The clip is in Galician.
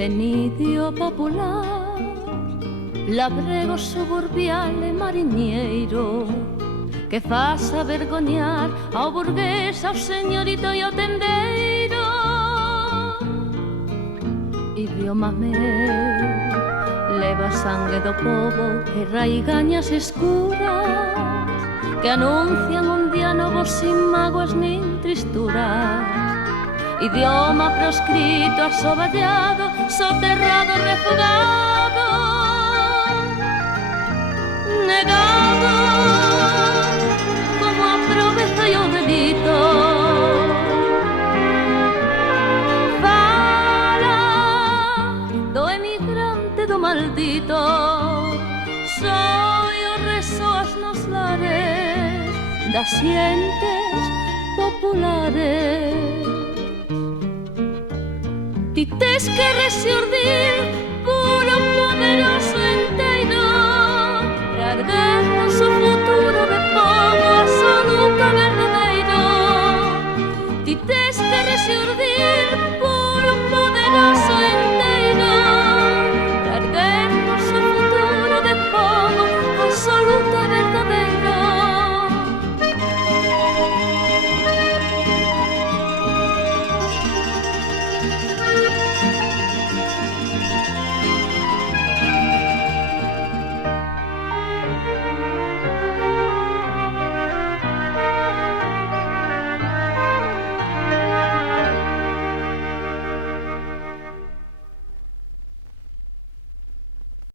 de nidio popular, labrego suburbial e mariñeiro, que faz avergoñar ao burgués, ao señorito e ao tendeiro. Idioma meu, leva sangue do povo e raigañas escuras que anuncian un día novo sin mágoas nin tristuras. Idioma proscrito, asoballado, soterrado, refugado, negado como a pobreza e o delito. Fala do emigrante, do maldito, soy o resoas nos lares das xentes populares. Ti tes que resurdir puro, poderoso, enteiro, pra erguernos o futuro de povo absoluto verdadeiro. Ti tes que resurdir